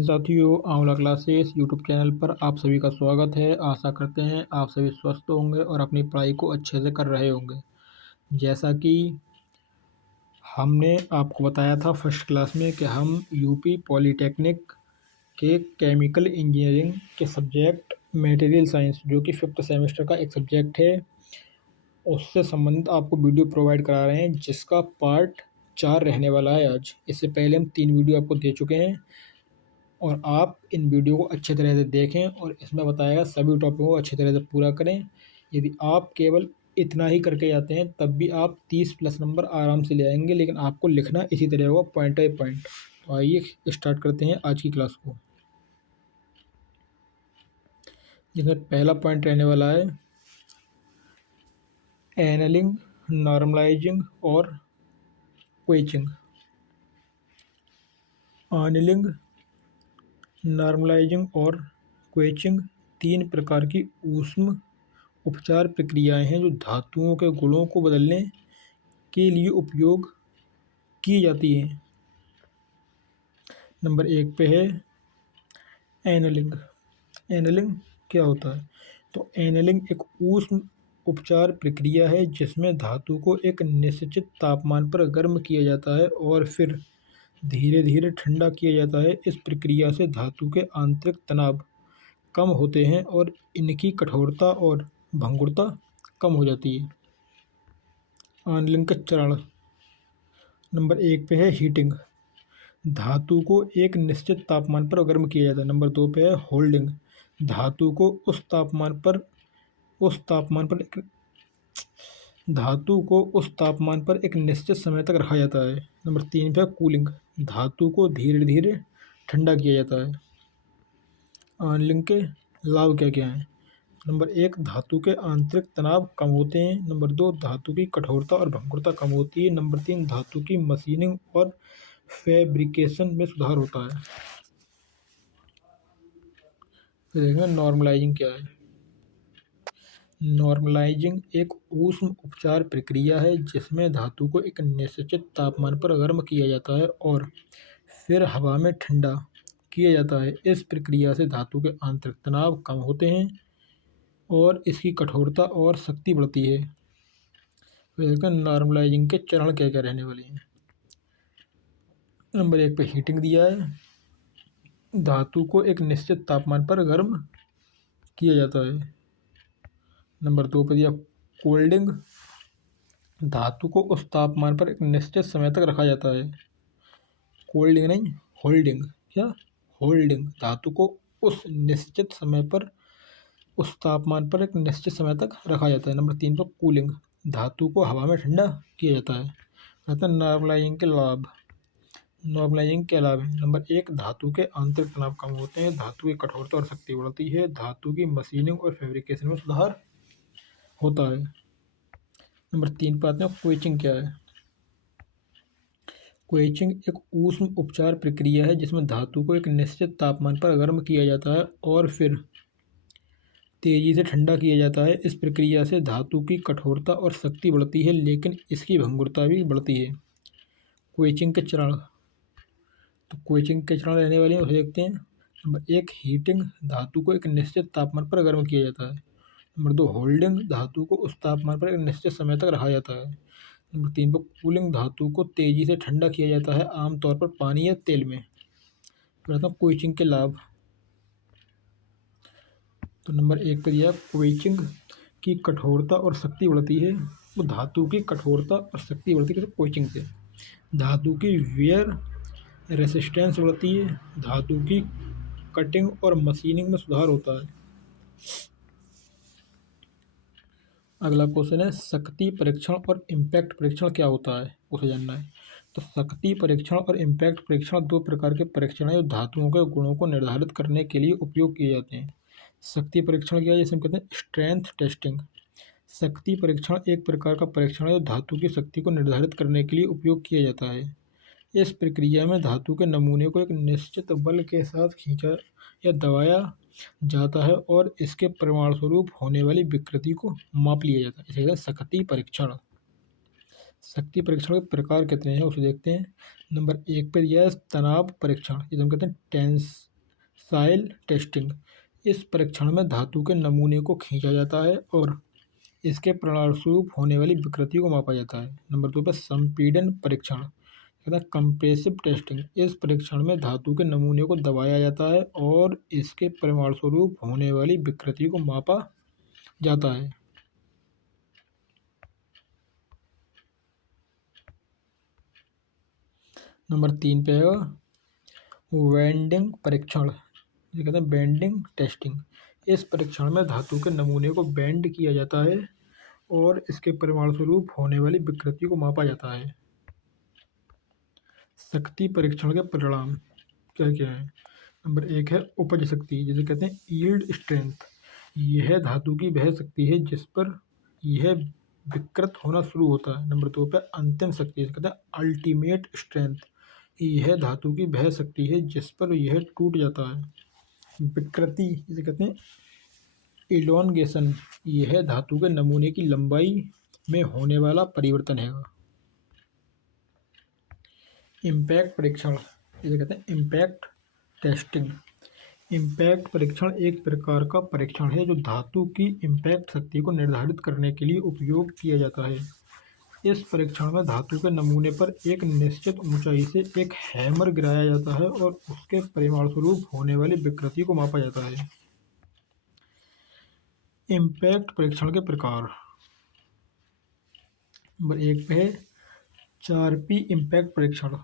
हिंद साथियों, आंवला classes YouTube channel पर आप सभी का स्वागत है। आशा करते हैं आप सभी स्वस्थ होंगे और अपनी पढ़ाई को अच्छे से कर रहे होंगे। जैसा कि हमने आपको बताया था फर्स्ट क्लास में कि हम यूपी पॉलीटेक्निक के केमिकल इंजीनियरिंग के सब्जेक्ट मटेरियल साइंस, जो कि फिफ्थ सेमेस्टर का एक सब्जेक्ट है, उससे संबंधित आपको वीडियो प्रोवाइड करा रहे हैं, जिसका पार्ट 4 रहने वाला है आज। इससे पहले हम 3 वीडियो आपको दे चुके हैं और आप इन वीडियो को अच्छे तरह से देखें और इसमें बताया गया सभी टॉपिकों को अच्छी तरह से पूरा करें। यदि आप केवल इतना ही करके जाते हैं तब भी आप 30+ नंबर आराम से ले आएंगे, लेकिन आपको लिखना इसी तरह होगा, पॉइंट बाई पॉइंट। तो आइए स्टार्ट करते हैं आज की क्लास को, जिसमें पहला पॉइंट रहने वाला है एनलिंग, नॉर्मलाइजिंग और क्वेचिंग। एनलिंग, नॉर्मलाइजिंग और क्वेचिंग 3 प्रकार की ऊष्म उपचार प्रक्रियाएं हैं जो धातुओं के गुणों को बदलने के लिए उपयोग की जाती हैं। नंबर 1 पे है एनलिंग। एनलिंग क्या होता है? तो एनलिंग एक ऊष्म उपचार प्रक्रिया है जिसमें धातु को एक निश्चित तापमान पर गर्म किया जाता है और फिर धीरे धीरे ठंडा किया जाता है। इस प्रक्रिया से धातु के आंतरिक तनाव कम होते हैं और इनकी कठोरता और भंगुरता कम हो जाती है। एनलिंग का चरण। नंबर 1 पे है हीटिंग। धातु को एक निश्चित तापमान पर गर्म किया जाता है। नंबर 2 पे है होल्डिंग। धातु को उस तापमान पर एक निश्चित समय तक रखा जाता है। नंबर 3 पे कूलिंग। धातु को धीरे धीरे ठंडा किया जाता है। एनलिंग के लाभ क्या क्या हैं? नंबर 1, धातु के आंतरिक तनाव कम होते हैं। नंबर 2, धातु की कठोरता और भंगुरता कम होती है। नंबर 3, धातु की मशीनिंग और फैब्रिकेशन में सुधार होता है। देखेंगे नॉर्मलाइजिंग क्या है। नॉर्मलाइजिंग एक ऊष्म उपचार प्रक्रिया है जिसमें धातु को एक निश्चित तापमान पर गर्म किया जाता है और फिर हवा में ठंडा किया जाता है। इस प्रक्रिया से धातु के आंतरिक तनाव कम होते हैं और इसकी कठोरता और शक्ति बढ़ती है। फिर नॉर्मलाइजिंग के चरण क्या क्या रहने वाले हैं। नंबर 1 पे हीटिंग दिया है। धातु को एक निश्चित तापमान पर गर्म किया जाता है। नंबर 2 पे दिया कोल्डिंग। धातु को उस तापमान पर एक निश्चित समय तक रखा जाता है। कोल्डिंग नहीं, होल्डिंग। क्या? होल्डिंग। धातु को उस निश्चित समय पर उस तापमान पर एक निश्चित समय तक रखा जाता है। नंबर 3 पर कूलिंग। धातु को हवा में ठंडा किया जाता है। कहते हैं नॉर्मलाइजिंग के लाभ। नॉर्मलाइजिंग के लाभ है। नंबर 1, धातु के आंतरिक तनाव कम होते हैं। धातु की कठोरता और शक्ति बढ़ती है। धातु की मशीनिंग और फैब्रिकेशन में सुधार होता है। नंबर 3 पर आते हैं क्वेचिंग क्या है। क्वेचिंग एक ऊष्म उपचार प्रक्रिया है जिसमें धातु को एक निश्चित तापमान पर गर्म किया जाता है और फिर तेजी से ठंडा किया जाता है। इस प्रक्रिया से धातु की कठोरता और शक्ति बढ़ती है, लेकिन इसकी भंगुरता भी बढ़ती है। क्वेचिंग के चरण। तो क्वेचिंग के चरण रहने वाले हैं, उसे देखते हैं। Number 1, heating. धातु को एक निश्चित तापमान पर गर्म किया जाता है। Number 2, holding. धातु को उस तापमान पर एक निश्चित समय तक रखा जाता है। नंबर 3 पर कूलिंग। धातु को तेजी से ठंडा किया जाता है, आमतौर पर पानी या तेल में। फिर क्वेचिंग के लाभ। तो नंबर 1 पर दिया क्वेचिंग की कठोरता और शक्ति बढ़ती है। वो धातु की कठोरता और शक्ति बढ़ती है क्वेचिंग से। धातु की वेयर रेसिस्टेंस बढ़ती है। धातु की कटिंग और मशीनिंग में सुधार होता है। अगला क्वेश्चन है शक्ति परीक्षण और इम्पैक्ट परीक्षण क्या होता है, उसे जानना है। तो शक्ति परीक्षण और इम्पैक्ट परीक्षण 2 प्रकार के परीक्षण हैं जो धातुओं के गुणों को निर्धारित करने के लिए उपयोग किए जाते हैं। शक्ति परीक्षण क्या है, जिसे हम कहते हैं स्ट्रेंथ टेस्टिंग। शक्ति परीक्षण एक प्रकार का परीक्षण है जो धातु की शक्ति को निर्धारित करने के लिए उपयोग किया जाता है। इस प्रक्रिया में धातु के नमूने को एक निश्चित बल के साथ खींचा या दबाया जाता है और इसके परिणामस्वरूप होने वाली विकृति को माप लिया जाता है। इसे कहते हैं शक्ति परीक्षण। शक्ति परीक्षण के प्रकार कितने हैं, उसे देखते हैं। नंबर 1 पर दिया है तनाव परीक्षण, जिसे हम कहते हैं सॉइल टेस्टिंग, इस परीक्षण में धातु के नमूने को खींचा जाता है और इसके परिणामस्वरूप होने वाली विकृति को मापा जाता है। नंबर 2 पे संपीड़न परीक्षण, कहता है कंप्रेसिव टेस्टिंग, इस परीक्षण में धातु के नमूने को दबाया जाता है और इसके परिणामस्वरूप होने वाली विकृति को मापा जाता है। नंबर 3 पे है बेंडिंग परीक्षण, ये कहते हैं बेंडिंग टेस्टिंग, इस परीक्षण में धातु के नमूने को बेंड किया जाता है और इसके परिणामस्वरूप होने वाली विकृति को मापा जाता है। शक्ति परीक्षण के परिणाम क्या क्या है? नंबर 1 है उपज शक्ति, जिसे कहते हैं यील्ड स्ट्रेंथ, यह धातु की वह शक्ति है जिस पर यह विकृत होना शुरू होता है। नंबर 2 पे अंतिम शक्ति, जिसे कहते हैं अल्टीमेट स्ट्रेंथ, यह धातु की वह शक्ति है जिस पर यह टूट जाता है। विकृति, जिसे कहते हैं इलोंगेशन, यह धातु के नमूने की लंबाई में होने वाला परिवर्तन है। इम्पैक्ट परीक्षण, जिसे कहते हैं इम्पैक्ट टेस्टिंग, इम्पैक्ट परीक्षण एक प्रकार का परीक्षण है जो धातु की इम्पैक्ट शक्ति को निर्धारित करने के लिए उपयोग किया जाता है। इस परीक्षण में धातु के नमूने पर एक निश्चित ऊंचाई से एक हैमर गिराया जाता है और उसके परिणामस्वरूप होने वाली विकृति को मापा जाता है। इम्पैक्ट परीक्षण के प्रकार, नंबर 1 पे है 4P इम्पैक्ट परीक्षण,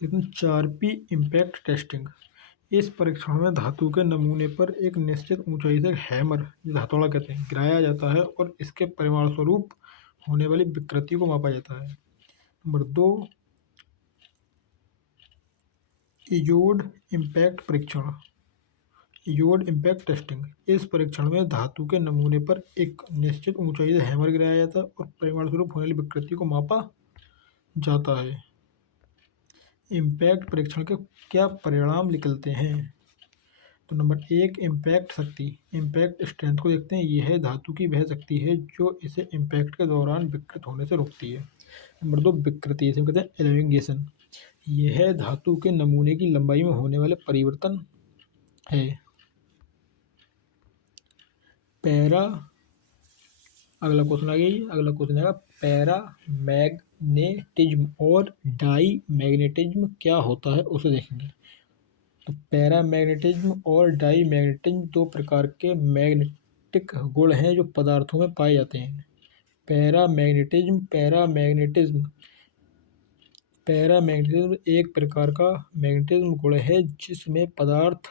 लेकिन 4P इम्पैक्ट टेस्टिंग, इस परीक्षण में धातु के नमूने पर एक निश्चित ऊंचाई से हैमर, जिसे हथौड़ा कहते हैं, गिराया जाता है और इसके परिणामस्वरूप होने वाली विकृति को मापा जाता है। नंबर 2 इजोड इम्पैक्ट परीक्षण, इजोड इम्पैक्ट टेस्टिंग, इस परीक्षण में धातु के नमूने पर एक निश्चित ऊंचाई से हैमर गिराया जाता है और परिणामस्वरूप होने वाली विकृति को मापा जाता है। इम्पैक्ट परीक्षण के क्या परिणाम निकलते हैं? तो नंबर 1 इम्पैक्ट शक्ति, इम्पैक्ट स्ट्रेंथ को देखते हैं, यह धातु की वह शक्ति है जो इसे इम्पैक्ट के दौरान विकृत होने से रोकती है। नंबर 2 विकृति, इसे कहते हैं एलोंगेशन, यह धातु के नमूने की लंबाई में होने वाले परिवर्तन है। पैरा, अगला क्वेश्चन आ गया, अगला क्वेश्चन आएगा पैरा मैग्नेटिज्म और डाई मैग्नेटिज्म क्या होता है उसे देखेंगे। तो पैरा मैग्नेटिज्म और डाई मैग्नेटिज्म दो प्रकार के मैग्नेटिक गुण हैं जो पदार्थों में पाए जाते हैं। पैरा मैग्नेटिज्म एक प्रकार का मैग्नेटिज्म गुण है जिसमें पदार्थ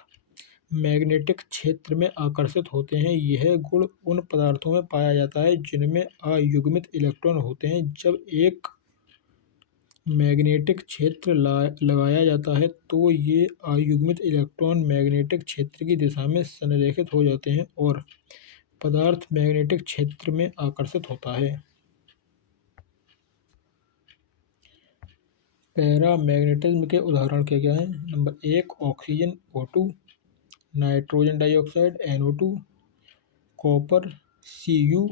मैग्नेटिक क्षेत्र में आकर्षित होते हैं। यह गुण उन पदार्थों में पाया जाता है जिनमें अयुग्मित इलेक्ट्रॉन होते हैं। जब एक मैग्नेटिक क्षेत्र लगाया जाता है तो ये अयुग्मित इलेक्ट्रॉन मैग्नेटिक क्षेत्र की दिशा में संरेखित हो जाते हैं और पदार्थ मैग्नेटिक क्षेत्र में आकर्षित होता है। पैरामैग्नेटिज्म के उदाहरण क्या क्या हैं? Number 1 oxygen O2, nitrogen dioxide NO2, copper Cu,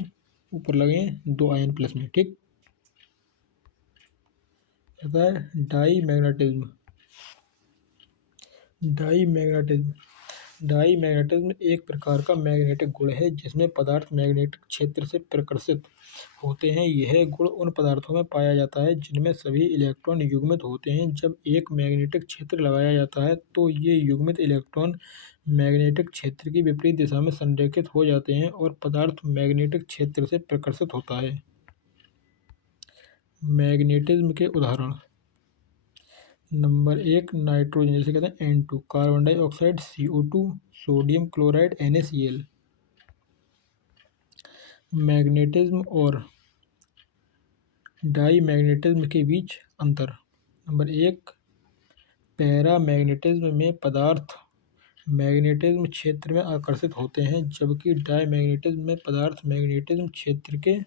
ऊपर लगे हैं 2 आयन प्लस में, ठीक। कहता है डाईमैग्नेटिज्म एक प्रकार का मैग्नेटिक गुण है जिसमें पदार्थ मैग्नेटिक क्षेत्र से प्रकर्षित होते हैं। यह गुण उन पदार्थों में पाया जाता है जिनमें सभी इलेक्ट्रॉन युग्मित होते हैं। जब एक मैग्नेटिक क्षेत्र लगाया जाता है तो ये युग्मित इलेक्ट्रॉन मैग्नेटिक क्षेत्र की विपरीत दिशा में संरेखित हो जाते हैं और पदार्थ मैग्नेटिक क्षेत्र से प्रकर्षित होता है। मैग्नेटिज्म के उदाहरण, नंबर 1 नाइट्रोजन, जिसे कहते हैं N2, carbon dioxide CO2, sodium chloride NaCl। Magnetism और डाईमैग्नेटिज्म के बीच अंतर, नंबर 1 पैरामैग्नेटिज्म में पदार्थ मैग्नेटिज्म क्षेत्र में आकर्षित होते हैं जबकि डाईमैग्नेटिज्म में पदार्थ मैग्नेटिज्म क्षेत्र के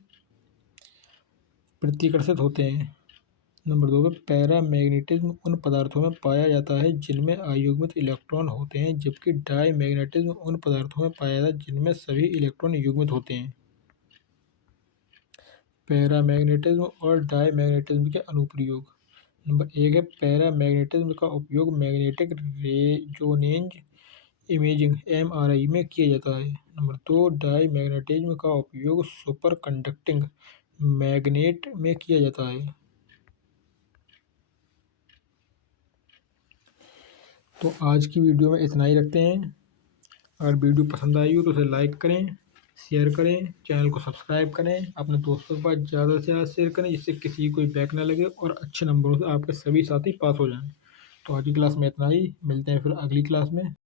प्रतिकर्षित होते हैं। नंबर 2 पे पैरामैग्नेटिज्म उन पदार्थों में पाया जाता है जिनमें अयुग्मित इलेक्ट्रॉन होते हैं जबकि डाईमैग्नेटिज्म उन पदार्थों में पाया जाता है जिनमें सभी इलेक्ट्रॉन युग्मित होते हैं। पैरामैग्नेटिज्म और डाईमैग्नेटिज्म के अनुप्रयोग, नंबर 1 है पैरामैग्नेटिज्म का उपयोग मैग्नेटिक रेजोनेंस इमेजिंग एमआरआई में किया जाता है। नंबर 2, डाई मैग्नेटिज्म का उपयोग सुपर कंडक्टिंग मैग्नेट में किया जाता है। तो आज की वीडियो में इतना ही रखते हैं। अगर वीडियो पसंद आई हो तो उसे लाइक करें, शेयर करें, चैनल को सब्सक्राइब करें, अपने दोस्तों के पास ज़्यादा से ज़्यादा शेयर करें जिससे किसी को कोई बैक ना लगे और अच्छे नंबरों से आपके सभी साथी पास हो जाएं। तो आज की क्लास में इतना ही, मिलते हैं फिर अगली क्लास में।